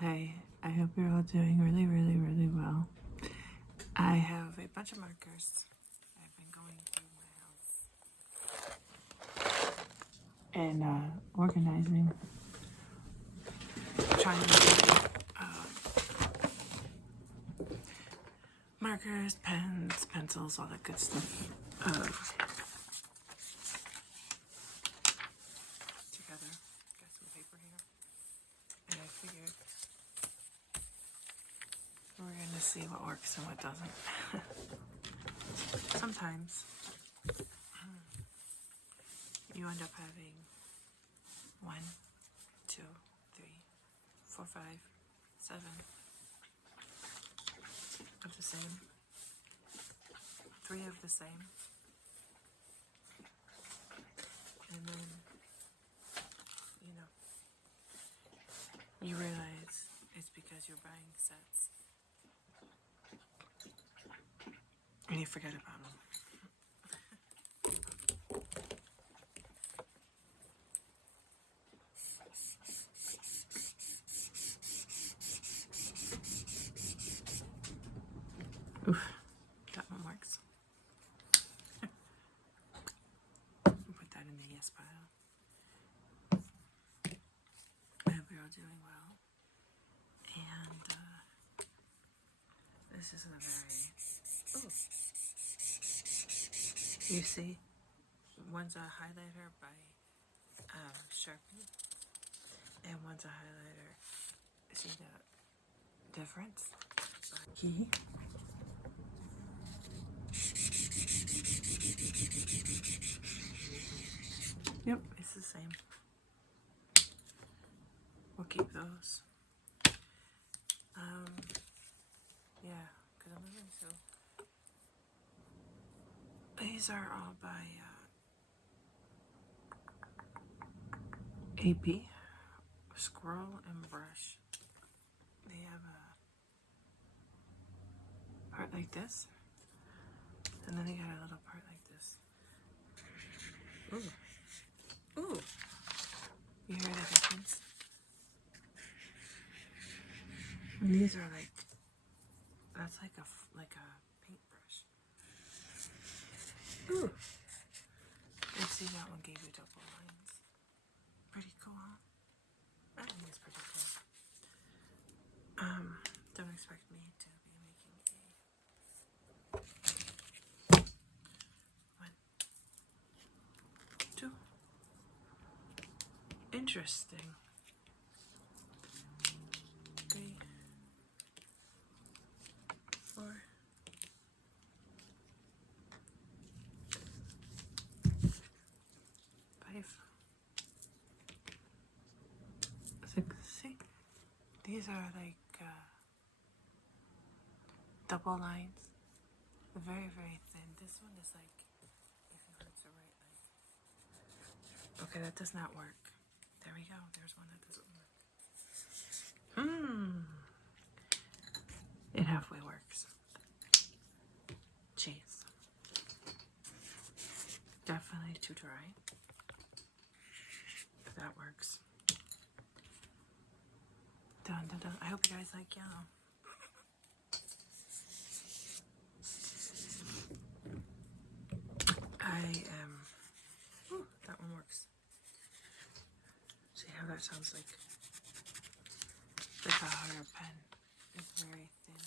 Hi, I hope you're all doing really, really, really well. I have a bunch of markers. I've been going through my house and organizing, trying to get markers, pens, pencils, all that good stuff together. Got some paper here, and I figured we're gonna see what works and what doesn't. Sometimes you end up having 1, 2, 3, 4, 5, 7 of the same, 3 of the same, and then you realize it's because you're buying sets and you forget about them. Oof, that one works. Put that in the yes pile. I hope you're all doing well. And this is a very, you see, one's a highlighter by Sharpie, and one's a highlighter. See the difference? Key. Yep, it's the same. We'll keep those. Yeah, because I'm moving so. These are all by AP, Scroll and Brush. They have a part like this, and then they got a little part like this. Ooh. Ooh. You hear the difference? And these are like, that's like a paintbrush. Ooh. You see that one gave you double lines. Pretty cool, huh? I think it's pretty cool. Don't expect me to be making a 1, 2. Interesting. 3, 4, 5, 6. See? These are like double lines. Very, very thin. This one is like, if you were to write like, okay, that does not work. There we go. There's one that doesn't work. It halfway works. Jeez. Definitely too dry. But that works. Dun, dun, dun. I hope you guys like yellow. That one works. See how that sounds like? Like a harder pen. It's very thin.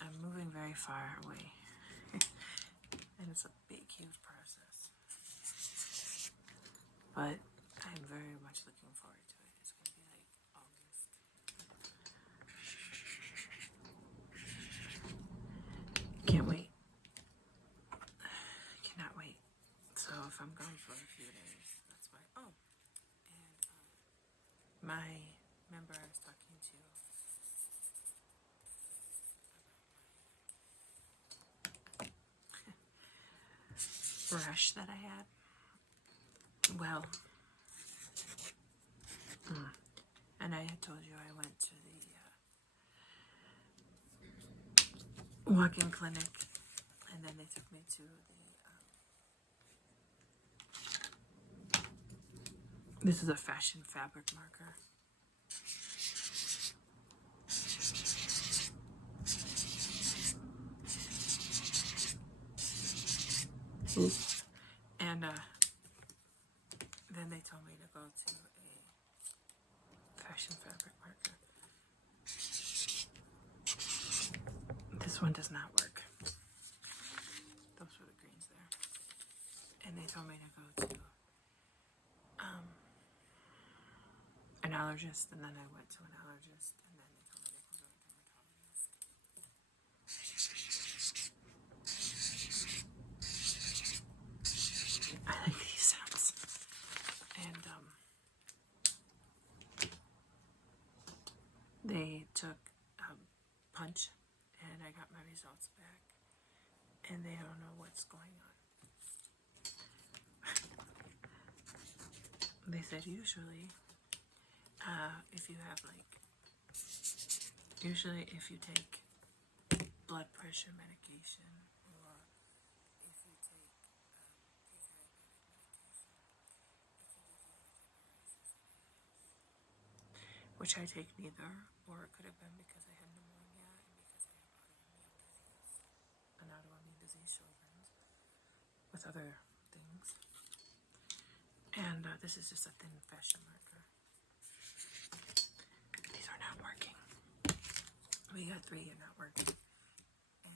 I'm moving very far away. And it's a big, huge process. But I'm very much looking forward to it. It's going to be like August. Can't wait. Cannot wait. So if I'm gone for a few days, that's why. Oh, and my member I was talking to brush that I had. Well, and I had told you I went to the walk-in clinic, and then they took me to This is a fashion fabric marker. Ooh. And then they told me to go to a fashion fabric marker. This one does not work. Those were the greens there. And they told me to go to an allergist, and then I went to an allergist, and then they told me to go to a dermatologist. I like these sounds. And they took a punch, and I got my results back, and they don't know what's going on. They said usually, if you have usually if you take blood pressure medication, or if you take anti-diabetic medication, which I take neither, or it could have been because I had pneumonia and because I have an autoimmune disease Sjogren's with other things. And this is just a thin fashion marker. These are not working. We got 3 and not working. And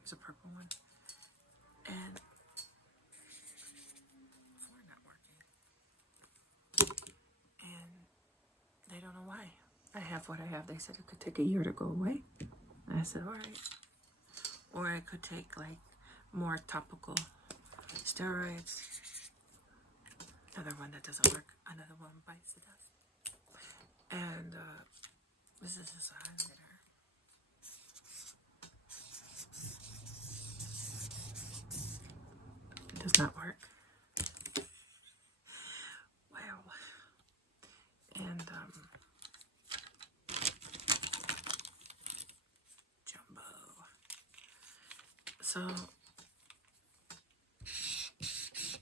there's a purple one. And 4 not working. And they don't know why. I have what I have. They said it could take a year to go away. And I said, all right. Or I could take more topical steroids. Another one that doesn't work. Another one bites to death. And this is just a highlighter. It does not work. Wow. And jumbo. So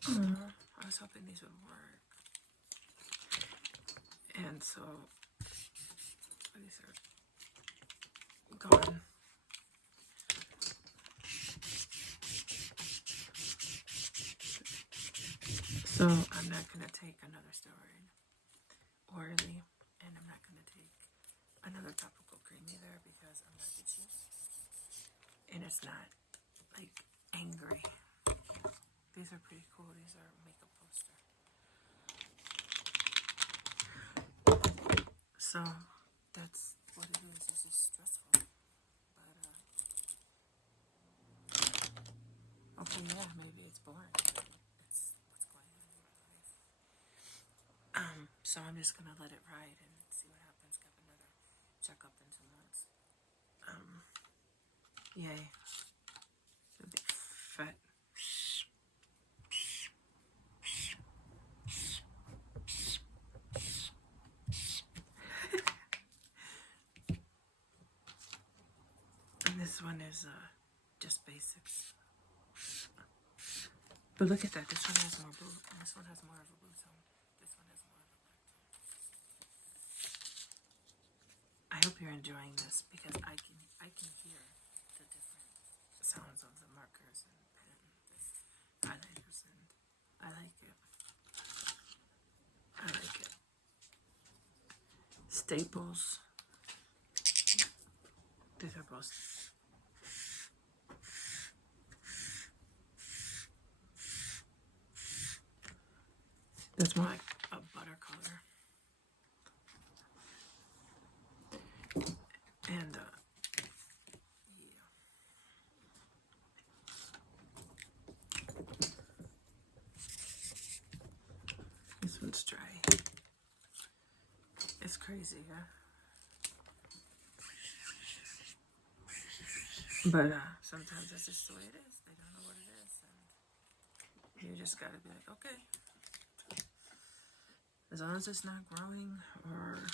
I was hoping these would work. And so these are gone. So I'm not going to take another steroid orally, and I'm not going to take another topical cream either because I'm not itchy. And it's not angry. These are pretty cool. These are makeup poster. So that's what it is. It's just stressful. But okay, yeah, maybe it's boring. It's what's going on in my life. So I'm just gonna let it ride and see what happens. Have another checkup in 2 months. Yay. The big fat. And this one is just basics. But look at that. This one has more blue, and this one has more of a blue tone. This one has more of a black tone. I hope you're enjoying this because I can hear the different sounds of the markers and pen and highlighters, and I like it. I like it. Staples. These are both. That's more like a butter color. And yeah. This one's dry. It's crazy, yeah. But sometimes that's just the way it is. They don't know what it is, and you just gotta be like, okay. As long as it's not growing or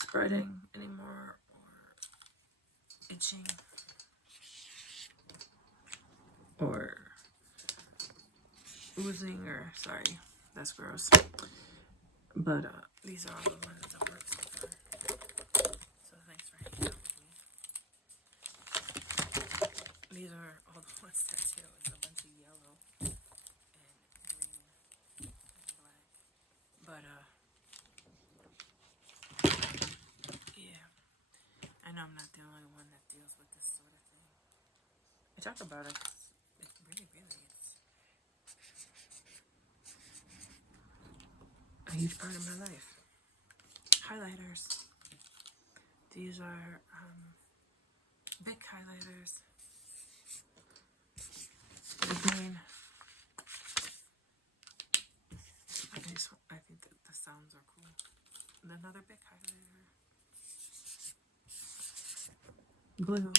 spreading anymore or itching or oozing or, sorry, That's gross. But these are all the ones that work so far. So thanks for hanging out with me. These are all the ones that do. It's a bunch of yellow and green and black. But yeah. I know I'm not the only one that deals with this sort of thing. I talk about it. It's really, it's a huge part of my life. Highlighters. These are big highlighters. The green. I think that the sounds are cool. And another big highlighter. Blue.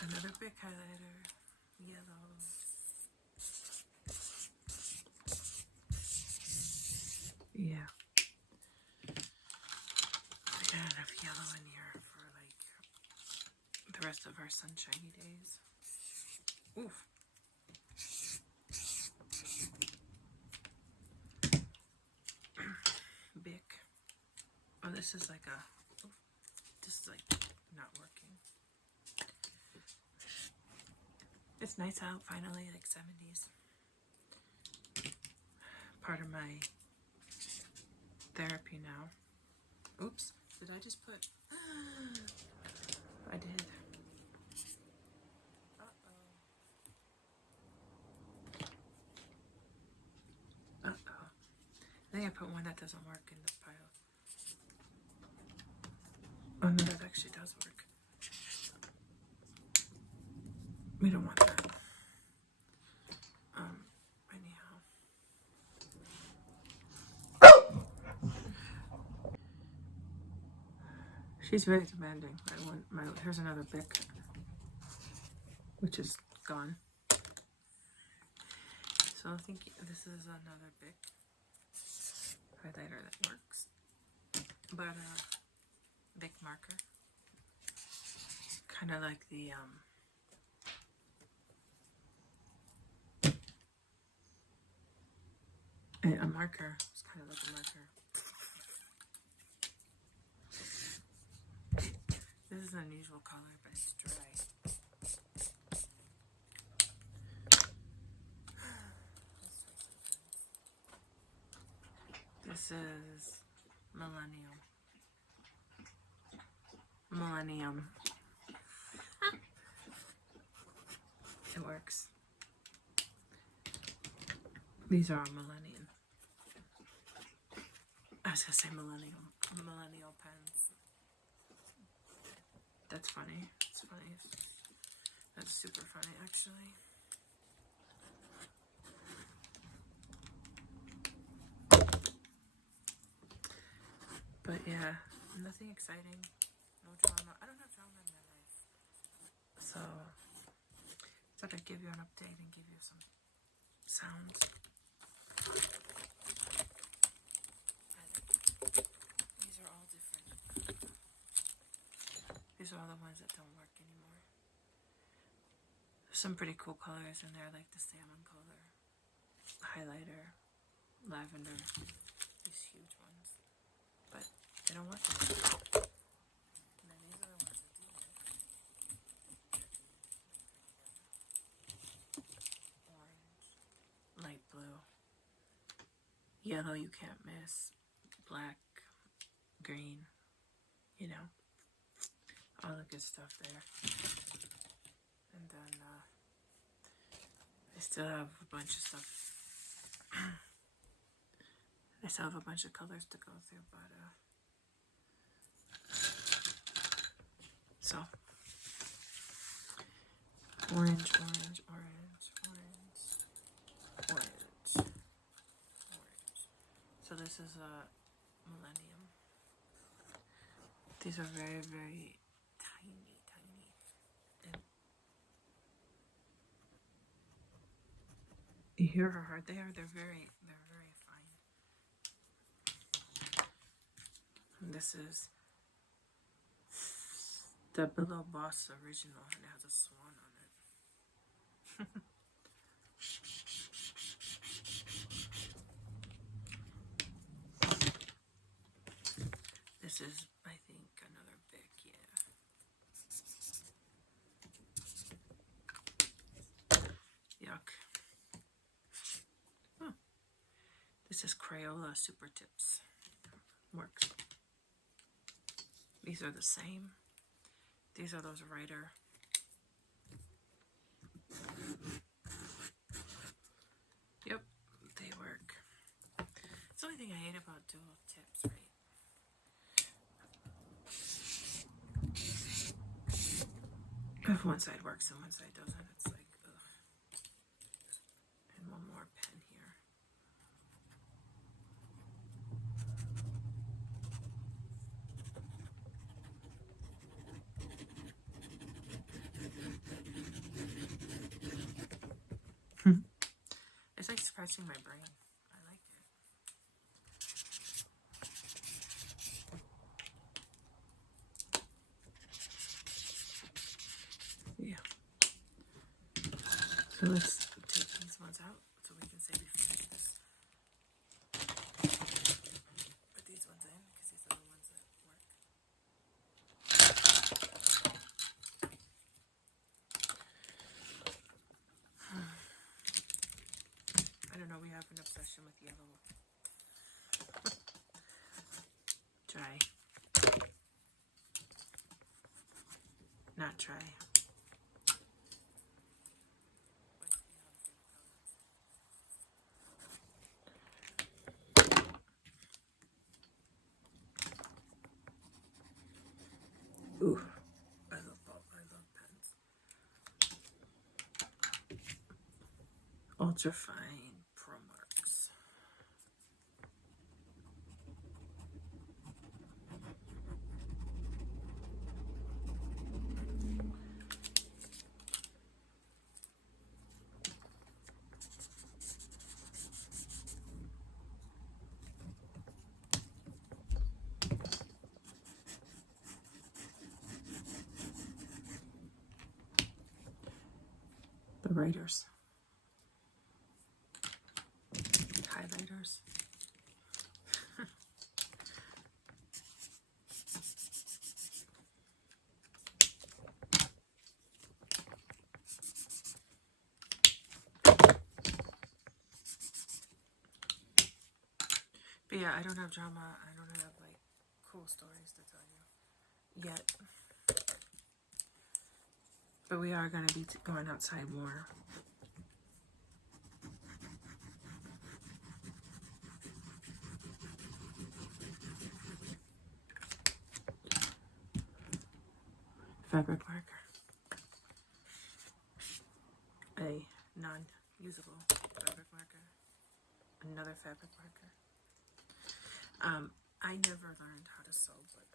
Another big highlighter. Yellow. Yeah. We got enough yellow in here for like the rest of our sunshiny days. Oof. Big. Oh, this is like a. Oof, this is like not working. It's nice out finally, like 70s. Part of my therapy now. Oops. Did I just put. I did. Uh-oh. I think I put one that doesn't work in the pile. Oh no, that actually does work. We don't want that. Anyhow. She's very demanding. Here's another Bic, which is gone. So I think this is another Bic highlighter that works. But Bic marker. Kind of like the a marker. It's kind of like a marker. This is an unusual color, but it's dry. This is Millennium. It works. These are Millennium. I was gonna say Millennial pens. That's funny. It's funny. That's super funny, actually. But yeah, nothing exciting. No drama. I don't have drama in my life. So, I thought I'd give you an update and give you some sounds. These are all different. These are all the ones that don't work anymore. There's some pretty cool colors in there, like the salmon color, highlighter, lavender, these huge ones. But they don't work anymore. And then these are the ones that do work. Orange, light blue, yellow you can't miss, black, green, you know, all the good stuff there. And then I still have a bunch of stuff. I still have a bunch of colors to go through, but so orange. So this is a Millennium. These are very, very tiny. And you hear how hard they are? They're very fine. And this is the Billow Boss original, and it has a swan on it. This is, I think, another Bic, yeah. Yuck. Oh, this is Crayola Super Tips. Works. These are the same. These are those writer. Yep, they work. It's the only thing I hate about dual tips, right? If one side works and one side doesn't, it's like, ugh. And one more pen here. It's like scratching my brain. I like it. Yeah. So let's take these ones out so we can say we finished this. Put these ones in because these are the ones that work. I don't know, we have an obsession with yellow. Try. Not try. Ooh, I love pens. Ultrafine Pro Marks. The writers. Highlighters. But yeah, I don't have drama. I don't have like cool stories to tell you yet. But we are going to be going outside more. Fabric marker. A non-usable fabric marker. Another fabric marker. I never learned how to sew, but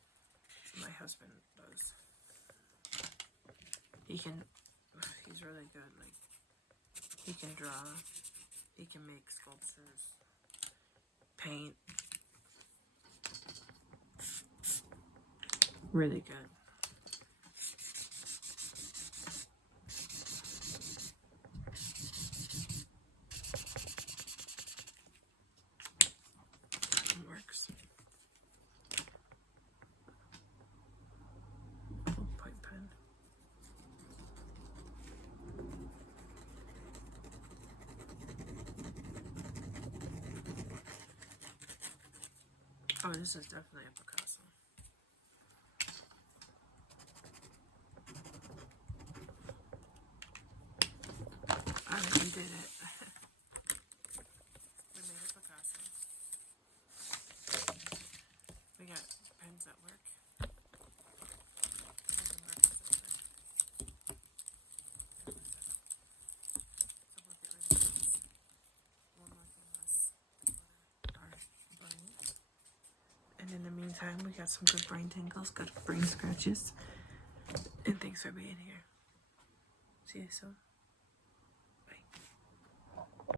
my husband does. He's really good. Like, he can draw, he can make sculptures, paint. Really good. It works. Point pen. Oh, this is definitely a Picasso. Alright, we did it. We made a Picasso. We got pens that work. And in the meantime, we got some good brain tingles, good brain scratches. And thanks for being here. See you soon.